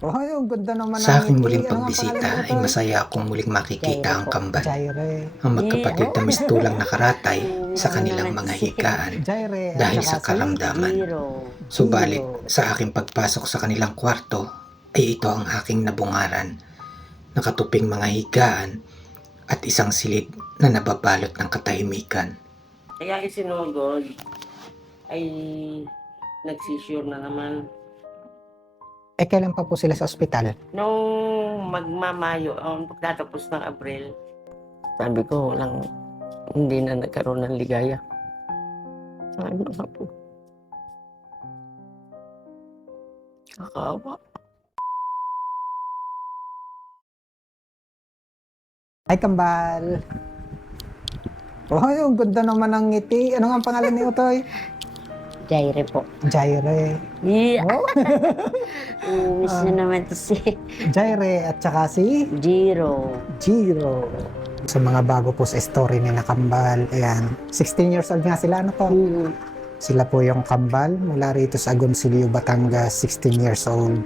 Ay, ang ganda naman Sa ng aking ngiti. muling Ano nga ang pangalan pagbisita mo, ay Toy? masaya akong muling makikita Jaire ang po. kambal, Jaire. ang Yeah. magkapatid na mistulang nakaratay sa Ano kanilang naman mga si higaan Jaire at dahil saka sa si karamdaman. Jiro. Subalit Giro. sa aking pagpasok sa kanilang kwarto ay ito ang aking nabungaran, nakatuping mga higaan at isang silid na nababalot ng katahimikan. Kaya isinugod ay nagsisure na naman. Eh, kailan pa po sila sa ospital? Nung magmamayo, pagtatapos ng Abril, sabi ko walang, hindi na nagkaroon ng ligaya. Sabi ko po, kakawa. Ay, kambal. Ay, ang ganda naman ng ngiti. Ano nga ang pangalan ni Toy? Jaire po. Jaire. Yeah. Oh, Miss na naman to si Jaire at saka si Jiro. Giro. Sa mga bago po sa story ni na kambal, ayan, 16 years old nga sila, ano po? Sila po yung kambal mula rito sa Agoncillo, Batangas, 16 years old.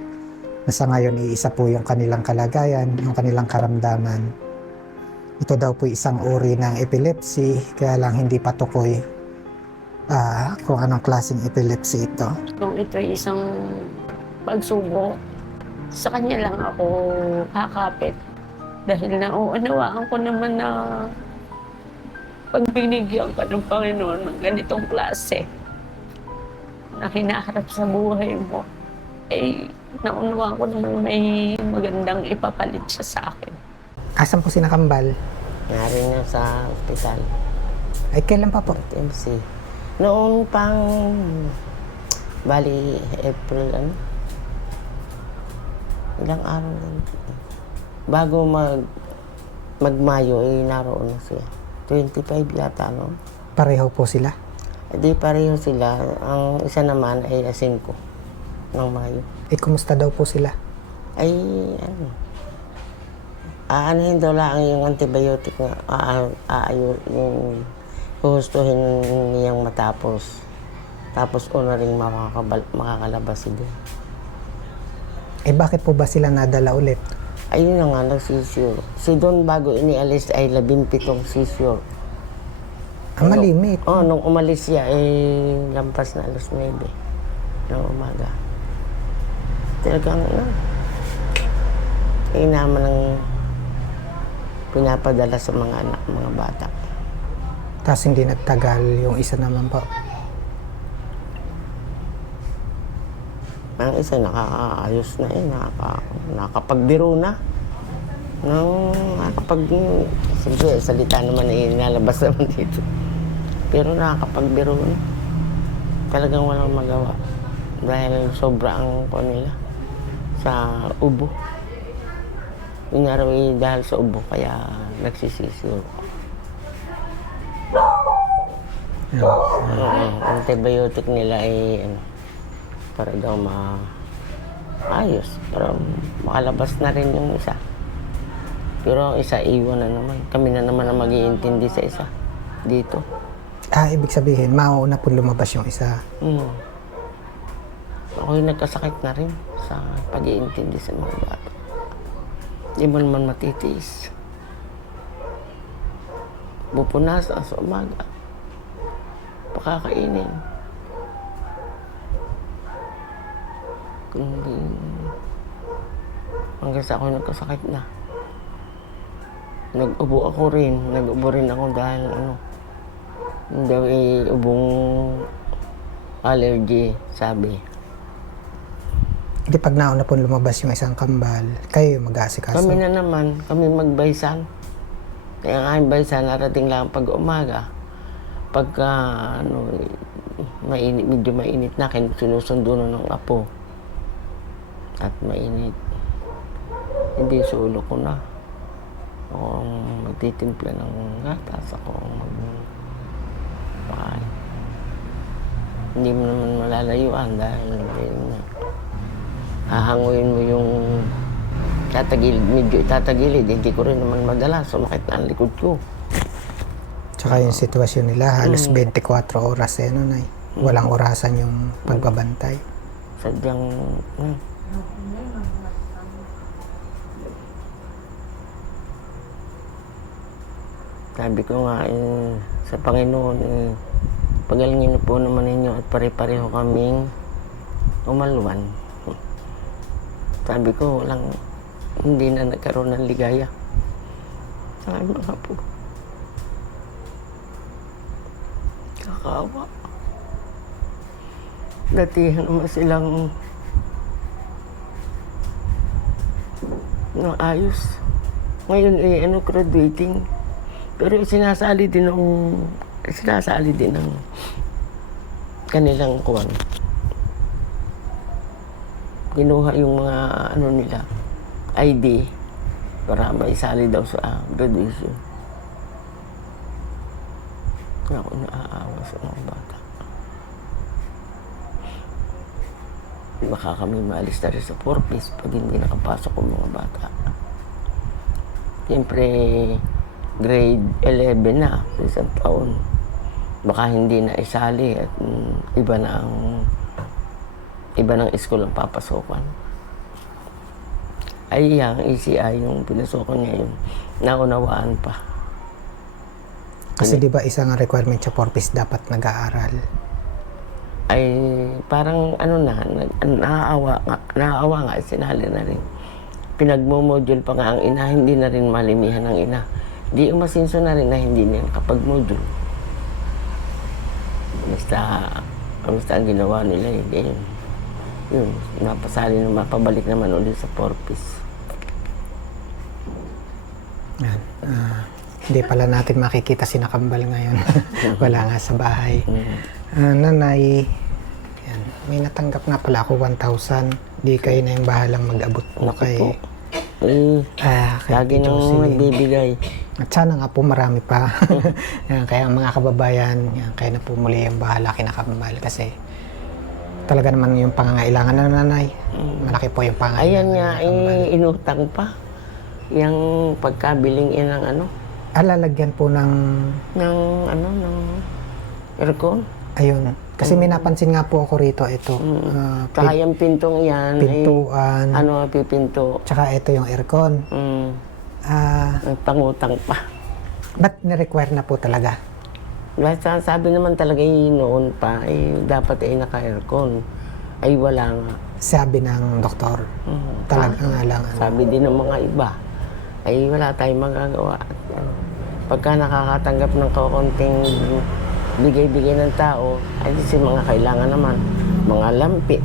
Nasa ngayon, iisa po yung kanilang kalagayan, yung kanilang karamdaman. Ito daw po isang uri ng epilepsy, kaya lang hindi pa tukoy kung anong klaseng epilepsy ito. Kung ito ay isang pagsubok, sa kanya lang ako kakapit. Dahil nauunawaan ko naman na pag binigyan ka ng Panginoon ng ganitong klase na hinaharap sa buhay mo, ay naunawaan ko naman may magandang ipapalit siya sa akin. Asan po si nakambal? Nari na sa ospital, Ay, kailan pa po? MC. Noong pang, bali, April, ilang araw lang. Bago magmayo, naroon na siya. 25 yata, no? Pareho po sila. Di pareho sila. Ang isa naman ay 5 ng Mayo. Eh, kumusta daw po sila? Ay, aanahin daw lang yung antibiotic na yung huhustuhin niyang matapos. Tapos una rin makakalabas din. Eh, bakit po ba sila nadala ulit? Ayun na nga, nagsisure. Si Don bago inialis ay 17 seizure. Ang malimit. Nung umalis siya, lampas na 9 ng umaga. Talagang, naman ang pinapadala sa mga anak, mga bata. Tapos hindi nagtagal yung isa naman po. Ang isa nakakaayos na nakapagbiro na. Siyempre, salita naman nalabas naman dito. Pero nakakapagbiro na. Talagang walang magawa. Dahil sobra ang nila sa ubo. Yung araw dahil sa ubo, kaya nagsisisyo. Antibiotic nila ay para daw maayos. Para makalabas na rin yung isa. Pero ang isa, iwan na naman. Kami na naman ang mag-iintindi sa isa dito. Ibig sabihin, mauna po lumabas yung isa. Ako'y nagkasakit na rin sa pag-iintindi sa mga bata. Di mo naman matitiis. Pupunasan sa umaga. Pakakainin. Hanggang sa ako'y nagkasakit na. Nag-ubo ako rin. Nag-ubo rin ako dahil hindi ubong allergy, sabi. Hindi pag nauna po lumabas yung isang kambal, kayo yung mag-aasikaso. Kami na naman, kami magbaysan. Kaya nga yung baysan, narating lang pag umaga. Pagka, medyo mainit na, sinusundo na ng apo. At mainit. Hindi sa ulo ko na. Ako ang magtitimpla ng gatas. Ako ang magpakain. Hindi mo naman malalayuan dahil hahanguin mo yung medyo itatagilid. Hindi ko rin naman madala. Sumakit na ang likod ko. Tsaka yung sitwasyon nila, halos 24 oras Nay. Walang orasan yung pagbabantay. Sadyang, Sabi ko nga, sa Panginoon, pagalingin na po naman ninyo at pare-pareho kaming umalwan. Sabi ko, hindi na nagkaroon ng ligaya. Ay, mga po. Kakawa. Datihan naman silang naayos. Ngayon graduating. Pero sinasali din ng kanilang kuwan. Kinuha yung mga nila, ID, para maisali daw sa graduation. Ako naaawa sa mga bata. Baka kami maalis na rin sa Porpis pag hindi nakapasok ang mga bata. Siyempre, grade 11 na, isang taon. Baka hindi na isali at iba ng school ang papasokan. Ay, yung ECI, yung pinasokan niya yun, naunawaan pa. Kasi di ba isang requirement sa Porpis dapat nag-aaral? Ay, parang naaawa nga, sinali na rin. Pinagmo-module pa nga ang ina, hindi na rin malimihan ng ina. Di umasinso na rin na hindi na kapag module. Basta ang ginawa nila, yun, napasali na mapabalik naman ulit sa Porpis. Yan. Hindi pala natin makikita si Nakambal ngayon. Wala nga sa bahay. Nanay, yan, may natanggap nga pala ako 1,000. Di kayo na yung bahalang mag-abot po Naku kay... po. kay Lagi Tito nang Jocelyn. nagbibigay. At sana nga po marami pa. Yan, kaya ang mga kababayan, yan, kaya na po muli yung bahala kay Nakambal kasi talaga naman yung pangangailangan ng nanay. Malaki po yung pangangailangan. Ayan nga, ng Nakambal. inutang pa. Yung pagkabiling ng Lalagyan po ng... ng aircon. Ayun. Kasi may napansin nga po ako rito. Ito. Tsaka yung pintong yan, pintuan. pipinto. Tsaka ito yung aircon. May pangutang pa. Ba't nirequire na po talaga? Basta sabi naman talaga noon pa, dapat naka-aircon. Ay wala nga. Sabi ng doktor. Talaga nga lang. Sabi din ng mga iba, ay wala tayong magagawa. Pagka nakakatanggap ng kaunting bigay-bigay ng tao, ay si mga kailangan naman. Mga lampi,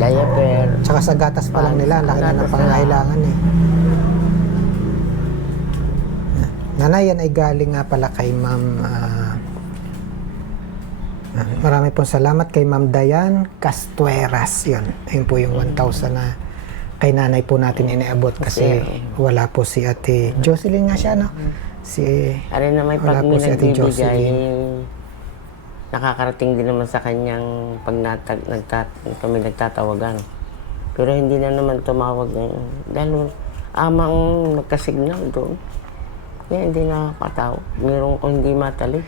diaper. Tsaka sa gatas pa lang nila, laki na ng gatas pangangailangan eh. Nanay, yan ay galing nga pala kay Ma'am... marami pong salamat kay Ma'am Dayan Castueras. Yun po yung 1,000 na kay nanay po natin iniabot kasi wala po si Ate Jocelyn nga siya, no? Aray na may wala pag po may si Ate nagbibigay, Jocelyn. nakakarating din naman sa kanyang pag kami nagtatawagan. Pero hindi na naman tumawag ngayon. Dahil amang nagkasignal doon. Kaya hindi nakakatawag. Mayroon ko hindi matali.